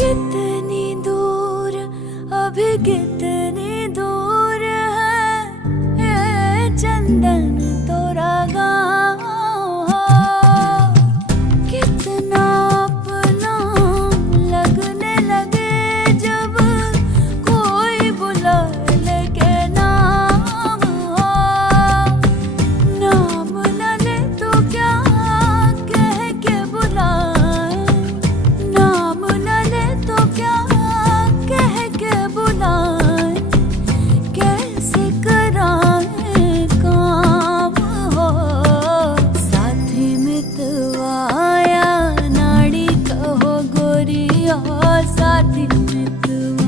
कितनी दूर, अभी कितनी दूर है ये चंदन तोरा गाँव। कितना अपना लगने लगे जब कोई बुला लेके नाम हो। नाम न ले तो क्या कह के बुलाए, नाम न ले तो क्या कह के बुलाए। कैसे कराए काम हो, साथी मितवाया नाड़ी कहो गोरिया, साथी मितवा।